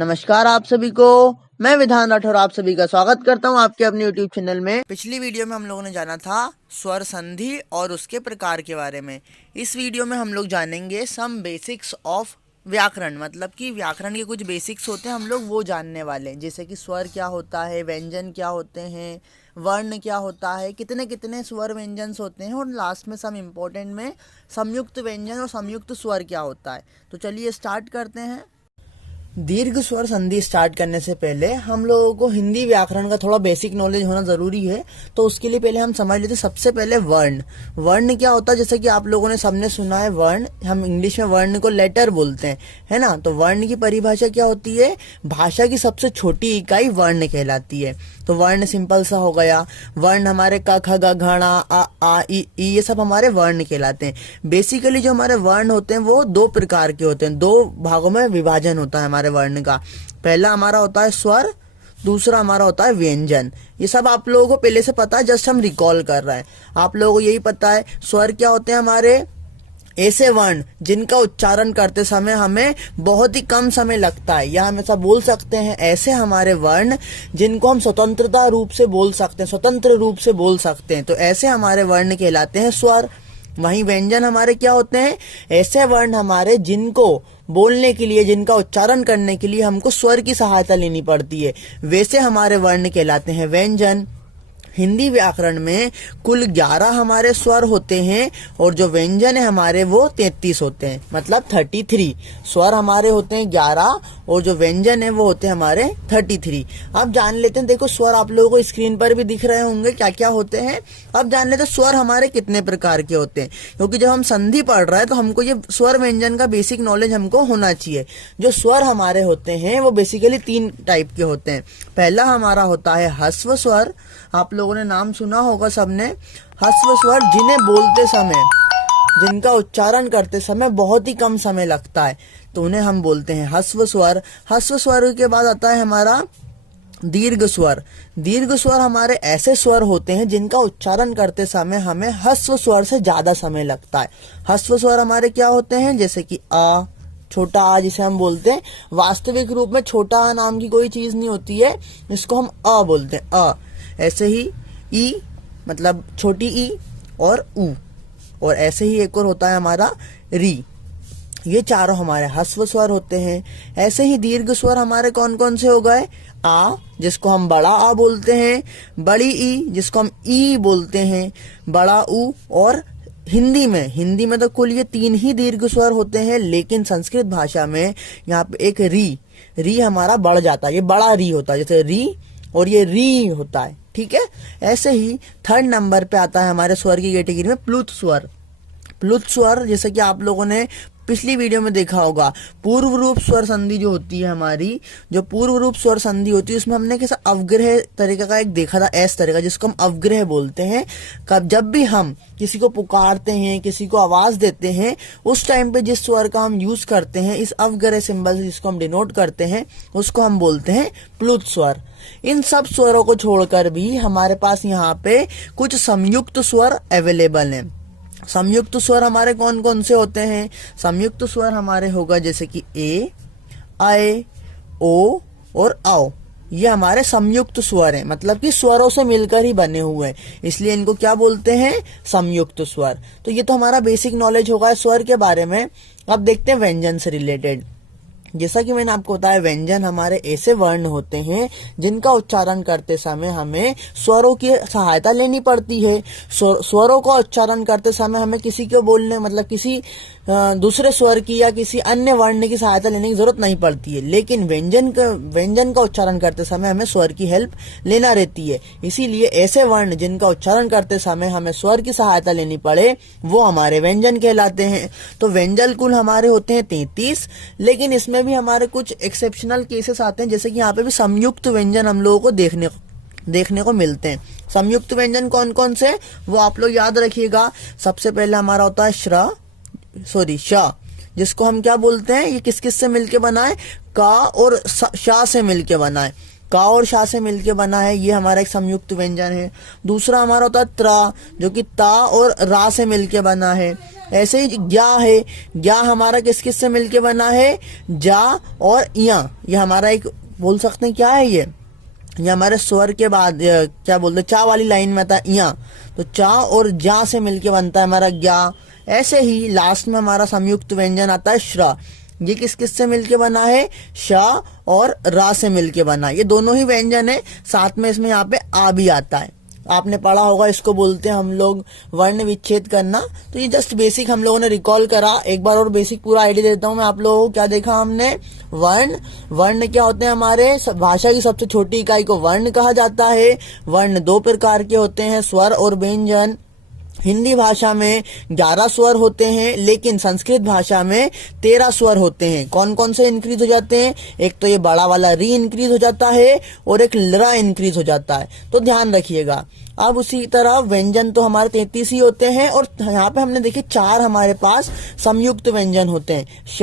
नमस्कार आप सभी को, मैं विधान राठौर आप सभी का स्वागत करता हूं आपके अपने YouTube चैनल में। पिछली वीडियो में हम लोगों ने जाना था स्वर संधि और उसके प्रकार के बारे में। इस वीडियो में हम लोग जानेंगे सम बेसिक्स ऑफ व्याकरण, मतलब कि व्याकरण के कुछ बेसिक्स होते हैं हम लोग वो जानने वाले हैं, जैसे कि स्वर क्या होता है, व्यंजन क्या होते हैं, वर्ण क्या होता है, कितने कितने स्वर व्यंजन होते हैं, और लास्ट में सम इम्पोर्टेंट में संयुक्त व्यंजन और संयुक्त स्वर क्या होता है। तो चलिए स्टार्ट करते हैं। दीर्घ स्वर संधि स्टार्ट करने से पहले हम लोगों को हिंदी व्याकरण का थोड़ा बेसिक नॉलेज होना जरूरी है। तो उसके लिए पहले हम समझ लेते हैं सबसे पहले वर्ण। वर्ण क्या होता है, जैसे कि आप लोगों ने सबने सुना है वर्ण, हम इंग्लिश में वर्ण को लेटर बोलते हैं, है ना। तो वर्ण की परिभाषा क्या होती है, भाषा की सबसे छोटी इकाई वर्ण कहलाती है। तो वर्ण सिंपल सा हो गया। वर्ण हमारे क ख ग घ ण आ ई ये सब हमारे वर्ण कहलाते हैं। बेसिकली जो हमारे वर्ण होते हैं वो दो प्रकार के होते हैं, दो भागों में विभाजन होता है हमारे वर्ण का। पहला हमारा होता है स्वर, दूसरा हमारा होता है व्यंजन। ये सब आप लोगों को पहले से पता है, जस्ट हम रिकॉल कर रहे हैं। आप लोगों को यही पता है स्वर क्या होते हैं, हमारे ऐसे वर्ण जिनका उच्चारण करते समय हमें बहुत ही कम समय लगता है, या हम ऐसा बोल सकते हैं ऐसे हमारे वर्ण जिनको हम स्वतंत्रता रूप से बोल सकते हैं, स्वतंत्र रूप से बोल सकते हैं। तो ऐसे हमारे वर्ण कहलाते हैं स्वर। वहीं व्यंजन हमारे क्या होते हैं, ऐसे वर्ण हमारे जिनको बोलने के लिए, जिनका उच्चारण करने के लिए हमको स्वर की सहायता लेनी पड़ती है, वैसे हमारे वर्ण कहलाते हैं व्यंजन। हिंदी व्याकरण में कुल 11 हमारे स्वर होते हैं और जो व्यंजन है हमारे वो 33 होते हैं, मतलब 33। स्वर हमारे होते हैं 11 और जो व्यंजन है वो होते हैं हमारे 33। अब जान लेते हैं, देखो स्वर आप लोगों को स्क्रीन पर भी दिख रहे होंगे क्या क्या होते हैं। अब जान लेते हैं स्वर हमारे कितने प्रकार के होते हैं, क्योंकि जब हम संधि पढ़ रहे हैं तो हमको ये स्वर व्यंजन का बेसिक नॉलेज हमको होना चाहिए। जो स्वर हमारे होते हैं वो बेसिकली 3 टाइप के होते हैं। पहला हमारा होता है ह्रस्व स्वर, आप लोगों ने नाम सुना होगा सबने। ह्रस्व स्वर जिन्हें बोलते समय, जिनका उच्चारण करते समय बहुत ही कम समय लगता है, तो उन्हें हम बोलते हैं ह्रस्व स्वर। ह्रस्व स्वर के बाद आता है हमारा दीर्घ स्वर। दीर्घ स्वर हमारे ऐसे स्वर होते हैं जिनका उच्चारण करते समय हमें ह्रस्व स्वर से ज्यादा समय लगता है। ह्रस्व स्वर हमारे क्या होते हैं, जैसे कि आ, छोटा आ जिसे हम बोलते हैं। वास्तविक रूप में छोटा आ नाम की कोई चीज नहीं होती है, इसको हम अ बोलते हैं, अ। ऐसे ही ई मतलब छोटी ई और ऊ, और ऐसे ही एक और होता है हमारा री। ये चारों हमारे ह्रस्व स्वर होते हैं। ऐसे ही दीर्घ स्वर हमारे कौन कौन से हो गए, आ जिसको हम बड़ा आ बोलते हैं, बड़ी ई जिसको हम ई बोलते हैं, बड़ा ऊ, और हिंदी में तो कुल ये 3 ही दीर्घ स्वर होते हैं, लेकिन संस्कृत भाषा में यहाँ पे एक री हमारा बढ़ जाता है, ये बड़ा री होता है, जैसे री और ये री होता है, ठीक है। ऐसे ही 3rd नंबर पे आता है हमारे स्वर की कैटेगरी में प्लुत स्वर। प्लुत स्वर जैसे कि आप लोगों ने पिछली वीडियो में देखा होगा, पूर्व रूप स्वर संधि जो होती है हमारी, जो पूर्व रूप स्वर संधि होती है उसमें हमने कैसा अवग्रह तरीका का एक देखा था, एस तरीका, जिसको हम अवग्रह बोलते हैं। कब जब भी हम किसी को पुकारते हैं, किसी को आवाज देते हैं, उस टाइम पे जिस स्वर का हम यूज करते हैं, इस अवग्रह सिंबल से जिसको हम डिनोट करते हैं, उसको हम बोलते हैं प्लुत स्वर। इन सब स्वरों को छोड़कर भी हमारे पास यहाँ पे कुछ संयुक्त स्वर अवेलेबल हैं। संयुक्त स्वर हमारे कौन कौन से होते हैं, संयुक्त स्वर हमारे होगा जैसे कि ए, आए, ओ और आओ। ये हमारे संयुक्त स्वर हैं, मतलब कि स्वरों से मिलकर ही बने हुए हैं, इसलिए इनको क्या बोलते हैं, संयुक्त स्वर। तो ये तो हमारा बेसिक नॉलेज होगा स्वर के बारे में। अब देखते हैं व्यंजन से रिलेटेड। जैसा कि मैंने आपको बताया, व्यंजन हमारे ऐसे वर्ण होते हैं जिनका उच्चारण करते समय हमें स्वरों की सहायता लेनी पड़ती है। स्वरों का उच्चारण करते समय हमें किसी को बोलने, मतलब किसी दूसरे स्वर की या किसी अन्य वर्ण की सहायता लेने की जरूरत नहीं पड़ती है, लेकिन व्यंजन का उच्चारण करते समय हमें स्वर की हेल्प लेना रहती है। इसीलिए ऐसे वर्ण जिनका उच्चारण करते समय हमें स्वर की सहायता लेनी पड़े वो हमारे व्यंजन कहलाते हैं। तो व्यंजन कुल हमारे होते हैं 33, लेकिन इसमें भी हमारे कुछ एक्सेप्शनल केसेस आते हैं, जैसे कि यहाँ पे भी संयुक्त व्यंजन हम लोगों को देखने को मिलते हैं। संयुक्त व्यंजन कौन कौन से वो आप लोग याद रखिएगा। सबसे पहले हमारा होता है श, जिसको हम क्या बोलते हैं, ये किस किस से मिलके बना है, का और शा से मिलके बना है, का और शा से मिलके बना है, ये हमारा एक संयुक्त व्यंजन है। दूसरा हमारा होता है त्रा, जो कि ता और रा से मिलके बना है। ऐसे ही ज्ञा है, ज्ञा हमारा किस किस से मिलके बना है, जा और या। ये हमारा एक बोल सकते हैं क्या है, ये हमारे स्वर के बाद क्या बोलते चा वाली लाइन में था या, तो चा और जा से मिलके बनता है हमारा ज्ञा। ऐसे ही लास्ट में हमारा संयुक्त व्यंजन आता है श्र। ये किस किस से मिलके बना है, श और रा से मिलके बना। ये दोनों ही व्यंजन है, साथ में इसमें यहाँ पे आ भी आता है। आपने पढ़ा होगा, इसको बोलते हैं हम लोग वर्ण विच्छेद करना। तो ये जस्ट बेसिक हम लोगों ने रिकॉल करा। एक बार और बेसिक पूरा आइडिया देता हूँ मैं आप लोगों को। क्या देखा हमने, वर्ण क्या होते हैं हमारे, भाषा की सबसे छोटी इकाई को वर्ण कहा जाता है। वर्ण दो प्रकार के होते हैं, स्वर और व्यंजन। हिंदी भाषा में 11 स्वर होते हैं, लेकिन संस्कृत भाषा में 13 स्वर होते हैं। कौन कौन से इंक्रीज हो जाते हैं, एक तो ये बड़ा वाला री इंक्रीज हो जाता है और एक लरा इंक्रीज हो जाता है, तो ध्यान रखिएगा। अब उसी तरह व्यंजन तो हमारे 33 ही होते हैं, और यहाँ पे हमने देखिए 4 हमारे पास संयुक्त व्यंजन होते हैं, श,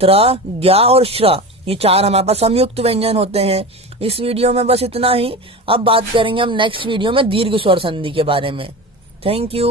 त्र, ज्ञा और श्र। ये 4 हमारे पास संयुक्त व्यंजन होते हैं। इस वीडियो में बस इतना ही। अब बात करेंगे हम नेक्स्ट वीडियो में दीर्घ स्वर संधि के बारे में। Thank you.